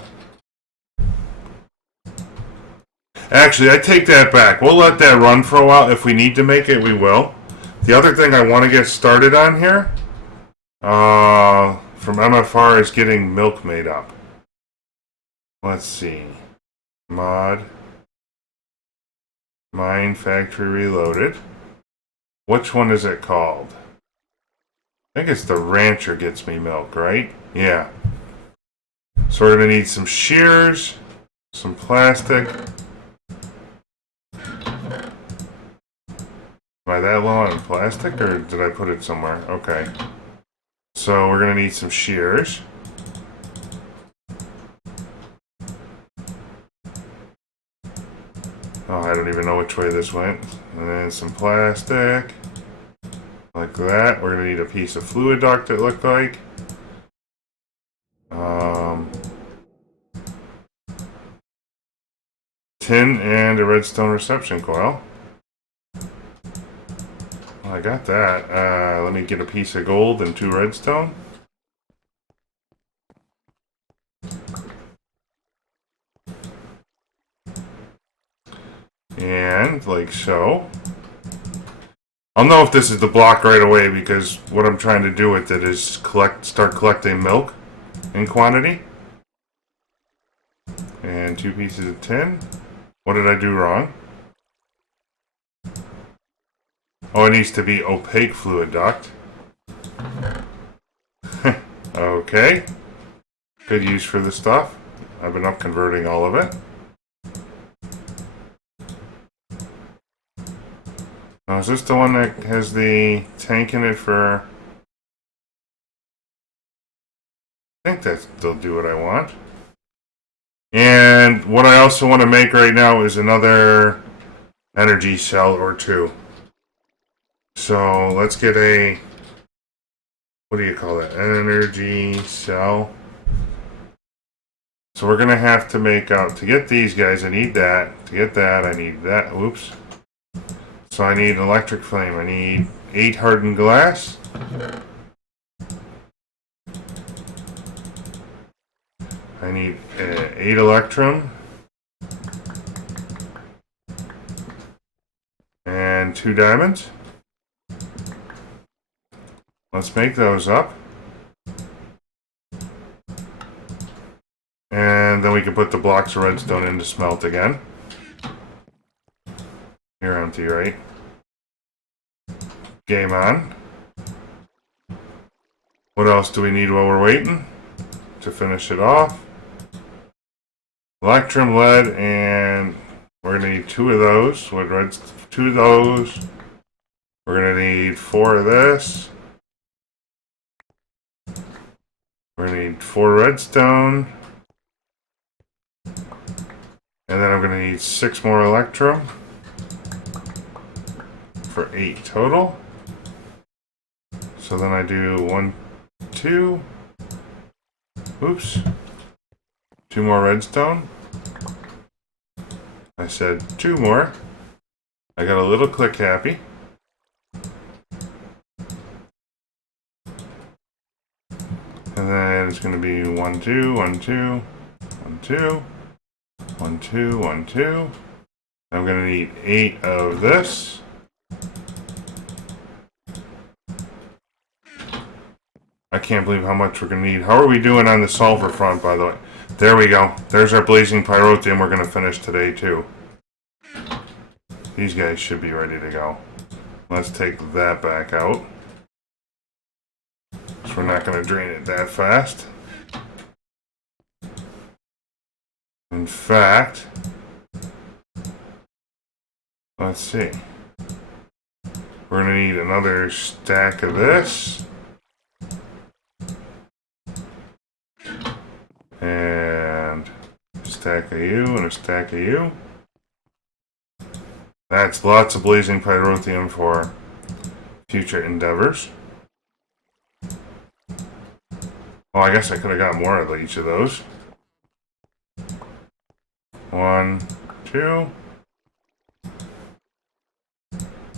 Actually, I take that back. We'll let that run for a while. If we need to make it, we will. The other thing I want to get started on here from MFR is getting milk made up. Let's see. Mod. Mine Factory Reloaded. Which one is it called? I think it's the Rancher gets me milk, right? Yeah. So we're going to need some shears, some plastic. Am I that low on plastic, or did I put it somewhere? Okay. So we're going to need some shears. Oh, I don't even know which way this went. And then some plastic. Like that. We're going to need a piece of fluid duct, it looked like. Tin and a redstone reception coil. Well, I got that. Let me get a piece of gold and 2 redstone. And like so. I'll know if this is the block right away because what I'm trying to do with it is start collecting milk in quantity. And 2 pieces of tin. What did I do wrong? Oh, it needs to be opaque fluid duct. Okay. Good use for the stuff. I've been up converting all of it. Now, is this the one that has the tank in it for... I think that'll do what I want. And what I also want to make right now is another energy cell or 2. So let's get a... What do you call it? Energy cell. So we're going to have to make out... To get these guys, I need that. To get that, I need that. Oops. So I need an electric flame. I need 8 hardened glass. I need 8 electrum. And 2 diamonds. Let's make those up. And then we can put the blocks of redstone in to smelt again. You're empty, right? Game on. What else do we need while we're waiting? To finish it off. Electrum, lead, and we're going to need 2 of those. With 2 of those. We're going to need 4 of this. We're going to need 4 redstone. And then I'm going to need 6 more electrum. For 8 total. So then I do 1, 2. Oops. 2 more redstone. I said 2 more. I got a little click happy. And then it's going to be 1, 2, 1, 2, 1, 2, 1, 2, 1, 2. I'm going to need 8 of this. I can't believe how much we're going to need. How are we doing on the sulfur front, by the way? There we go. There's our blazing pyrotheum we're going to finish today, too. These guys should be ready to go. Let's take that back out. So we're not going to drain it that fast. In fact, let's see. We're going to need another stack of this. And a stack of you and a stack of you. That's lots of blazing pyrotheum for future endeavors. Well, I guess I could have got more of each of those. 1, 2.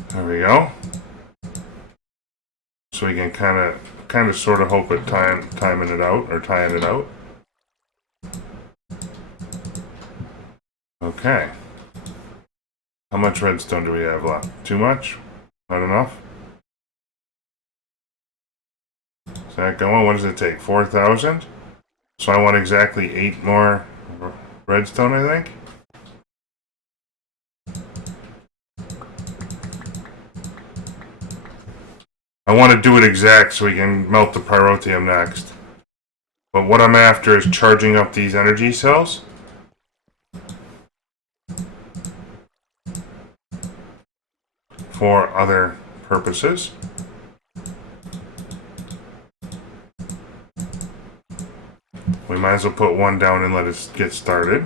There we go. So we can kind of sort of hope at timing it out or tying it out. Okay. How much redstone do we have left? Too much? Not enough? Is that going? What does it take? 4,000? So I want exactly 8 more redstone, I think. I want to do it exact so we can melt the pyrotheum next. But what I'm after is charging up these energy cells. For other purposes. We might as well put one down and let it get started.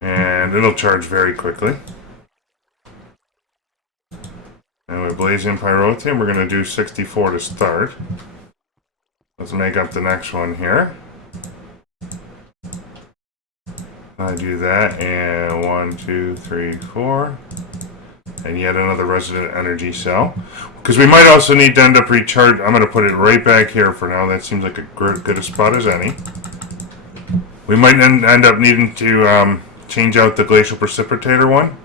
And it'll charge very quickly. And with blazing pyrotheum, we're going to do 64 to start. Let's make up the next one here. I do that, and 1, 2, 3, 4. And yet another resident energy cell. Because we might also need to end up recharge. I'm going to put it right back here for now. That seems like a good a spot as any. We might end up needing to change out the glacial precipitator one.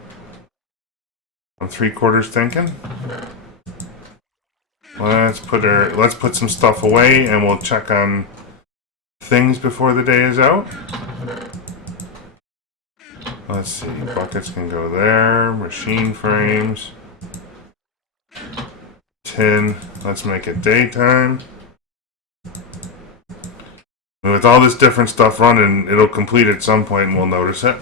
I'm 3/4 thinking. Let's put some stuff away, and we'll check on things before the day is out. Let's see, buckets can go there, machine frames, tin, let's make it daytime. And with all this different stuff running, it'll complete at some point and we'll notice it.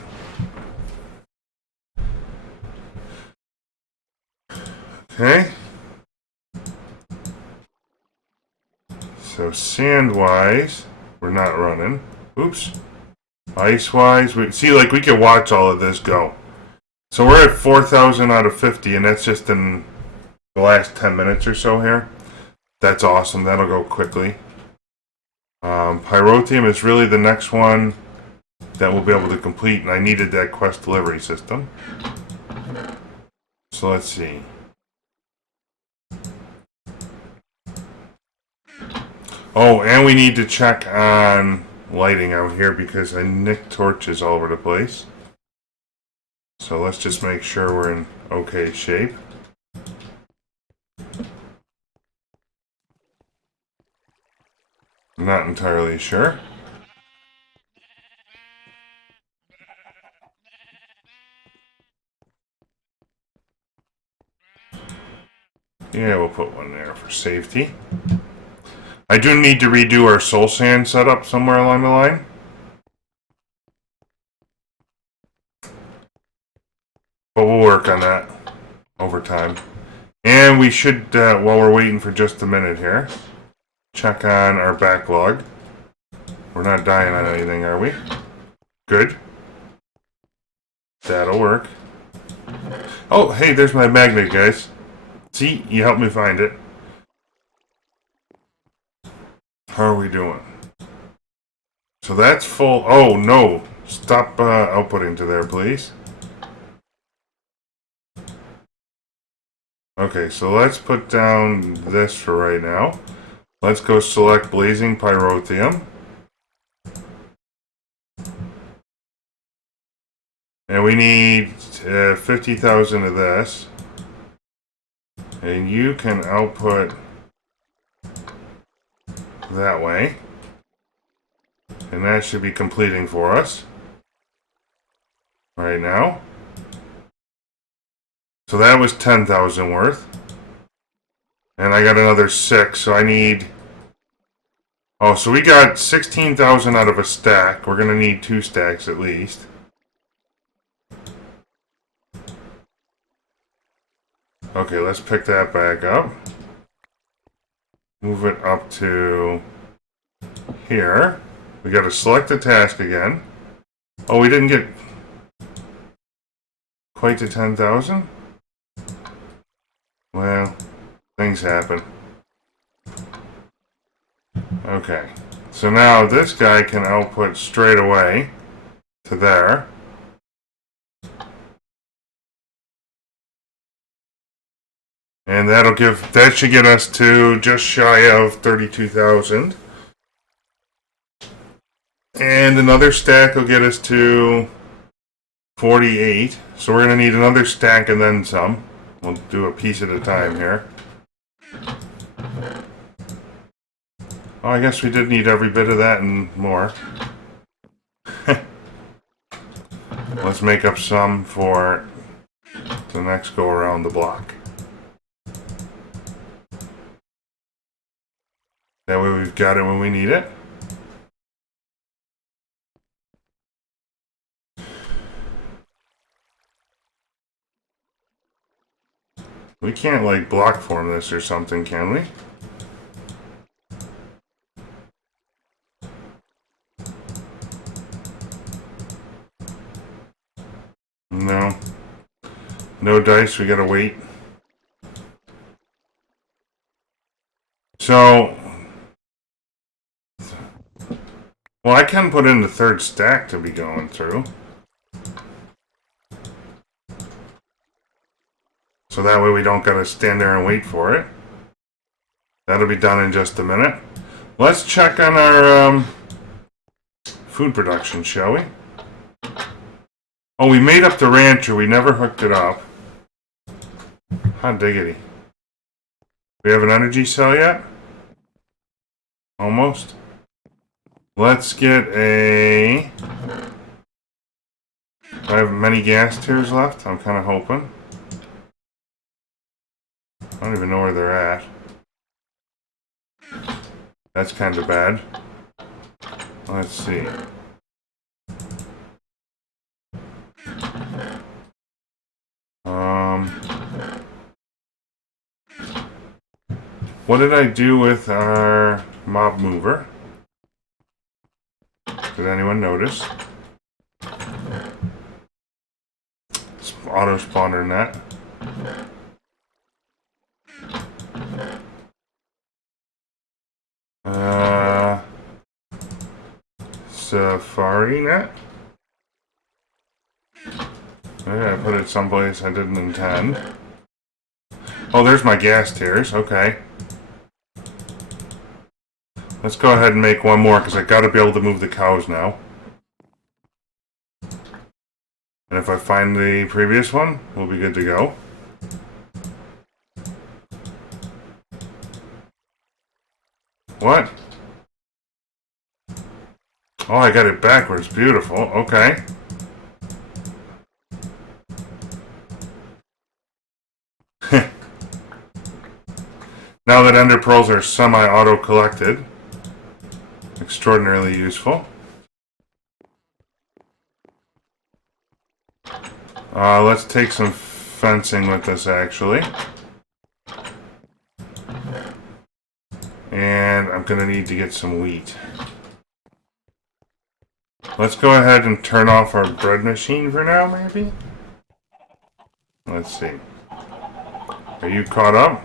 Okay. So sand-wise, we're not running. Oops. Ice-wise, we can watch all of this go. So we're at 4,000 out of 50, and that's just in the last 10 minutes or so here. That's awesome. That'll go quickly. Pyrotheum is really the next one that we'll be able to complete, and I needed that quest delivery system. So let's see. Oh, and we need to check on lighting out here because I nicked torches all over the place. So let's just make sure we're in okay shape. I'm not entirely sure. Yeah, we'll put one there for safety. I do need to redo our soul sand setup somewhere along the line. But we'll work on that over time. And we should, while we're waiting for just a minute here, check on our backlog. We're not dying on anything, are we? Good. That'll work. Oh, hey, there's my magnet, guys. See, you helped me find it. How are we doing? So that's full. Oh, no. Stop outputting to there, please. Okay, so let's put down this for right now. Let's go select blazing pyrotheum. And we need 50,000 of this. And you can output that way. And that should be completing for us right now. So that was 10,000 worth. And I got another 6, so I need... Oh, so we got 16,000 out of a stack. We're going to need 2 stacks at least. Okay, let's pick that back up. Move it up to here. We got to select the task again. Oh, we didn't get quite to 10,000? Well, things happen. Okay. So now this guy can output straight away to there. And that should get us to just shy of 32,000. And another stack will get us to 48. So we're going to need another stack and then some. We'll do a piece at a time here. Oh, I guess we did need every bit of that and more. Let's make up some for the next go around the block. That way we've got it when we need it. We can't, like, block form this or something, can we? No. No dice, we gotta wait. So... Well, I can put in the third stack to be going through. So that way we don't gotta stand there and wait for it. That'll be done in just a minute. Let's check on our food production, shall we? Oh, we made up the rancher. We never hooked it up. Hot diggity. We have an energy cell yet? Almost. Let's get a... Do I have many gas tiers left? I'm kind of hoping. I don't even know where they're at. That's kind of bad. Let's see. What did I do with our mob mover? Did anyone notice? Auto spawner net. Safari net? Okay, I put it someplace I didn't intend. Oh, there's my gas tiers. Okay. Let's go ahead and make one more because I gotta be able to move the cows now. And if I find the previous one, we'll be good to go. What? Oh, I got it backwards. Beautiful. Okay. Now that ender pearls are semi-auto collected, extraordinarily useful. Let's take some fencing with us, actually. And I'm going to need to get some wheat. Let's go ahead and turn off our bread machine for now, maybe? Let's see. Are you caught up?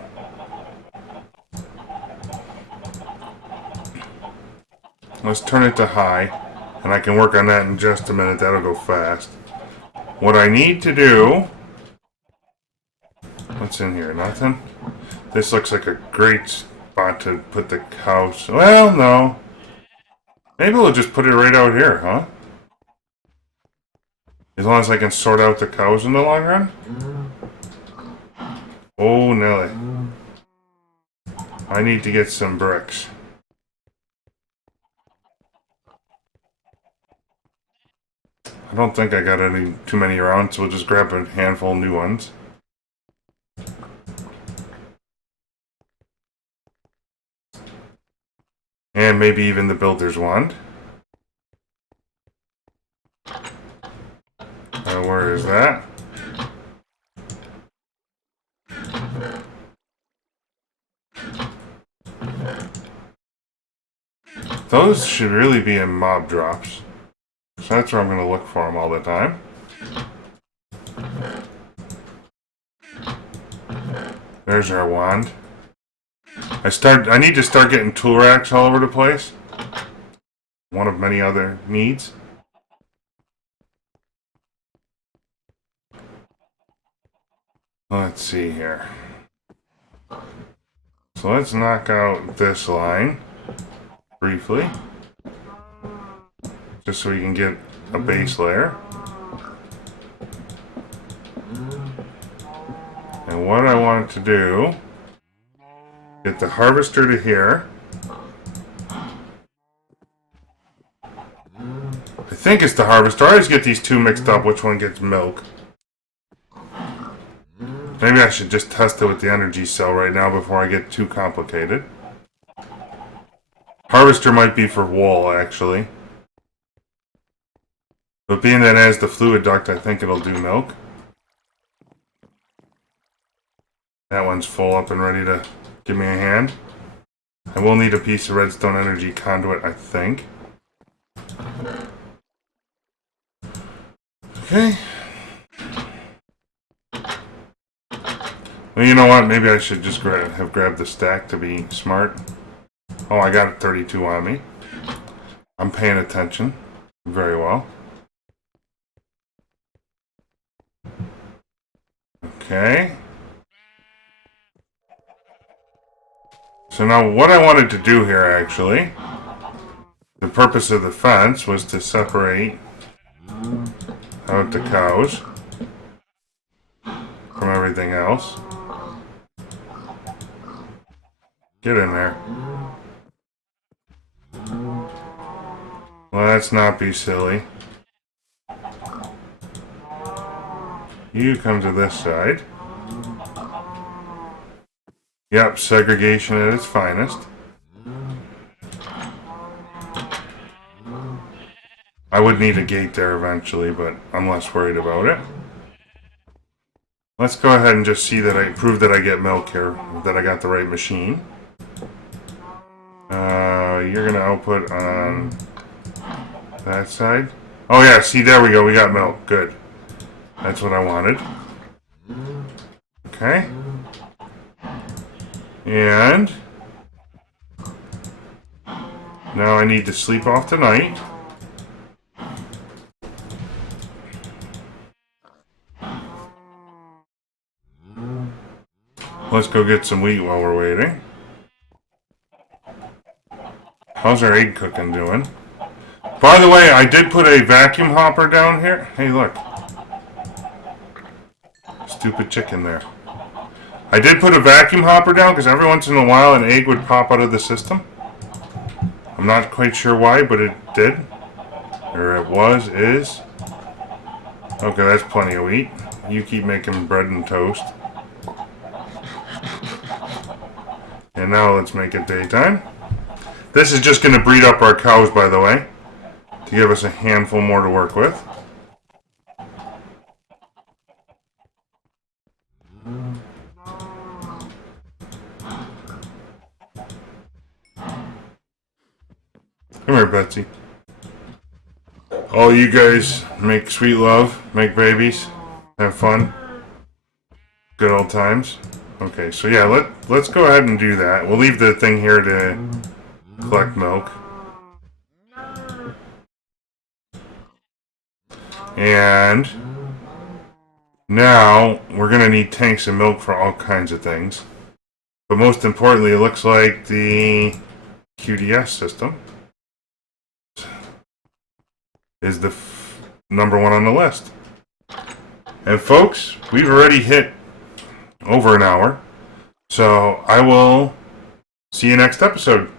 Let's turn it to high, and I can work on that in just a minute. That'll go fast. What I need to do... What's in here? Nothing? This looks like a great spot to put the cows. Well, no. Maybe we'll just put it right out here, huh? As long as I can sort out the cows in the long run? Oh, Nelly. I need to get some bricks. I don't think I got too many around, so we'll just grab a handful of new ones. And maybe even the builder's wand. Where is that? Those should really be in mob drops. So that's where I'm going to look for them all the time. There's our wand. I need to start getting tool racks all over the place. One of many other needs. Let's see here. So let's knock out this line briefly. Just so we can get a base layer. And what I want to do, get the harvester to here. I think it's the harvester. I always get these two mixed up, which one gets milk. Maybe I should just test it with the energy cell right now before I get too complicated. Harvester might be for wool, actually. But being that it has the fluid duct, I think it'll do milk. That one's full up and ready to give me a hand. I will need a piece of redstone energy conduit, I think. Okay. Well, you know what? Maybe I should just have grabbed the stack to be smart. Oh, I got a 32 on me. I'm paying attention very well. Okay. So now what I wanted to do here, actually, the purpose of the fence was to separate out the cows from everything else. Get in there. Let's not be silly. You come to this side. Yep, segregation at its finest. I would need a gate there eventually, but I'm less worried about it. Let's go ahead and just see that I prove that I get milk here, that I got the right machine. You're gonna output on that side. Oh yeah, see, there we go, we got milk, good. That's what I wanted. Okay. And now I need to sleep off tonight. Let's go get some wheat while we're waiting. How's our egg cooking doing? By the way, I did put a vacuum hopper down here. Hey, look. Stupid chicken there. I did put a vacuum hopper down because every once in a while an egg would pop out of the system. I'm not quite sure why, but it did. Or it was, is. Okay, that's plenty of wheat. You keep making bread and toast. And now let's make it daytime. This is just going to breed up our cows, by the way, to give us a handful more to work with. Come here, Betsy. All you guys make sweet love, make babies, have fun, good old times. Okay, so yeah, let's go ahead and do that. We'll leave the thing here to collect milk. And now we're going to need tanks of milk for all kinds of things. But most importantly, it looks like the QDS system is the number one on the list. And folks, we've already hit over an hour. So I will see you next episode.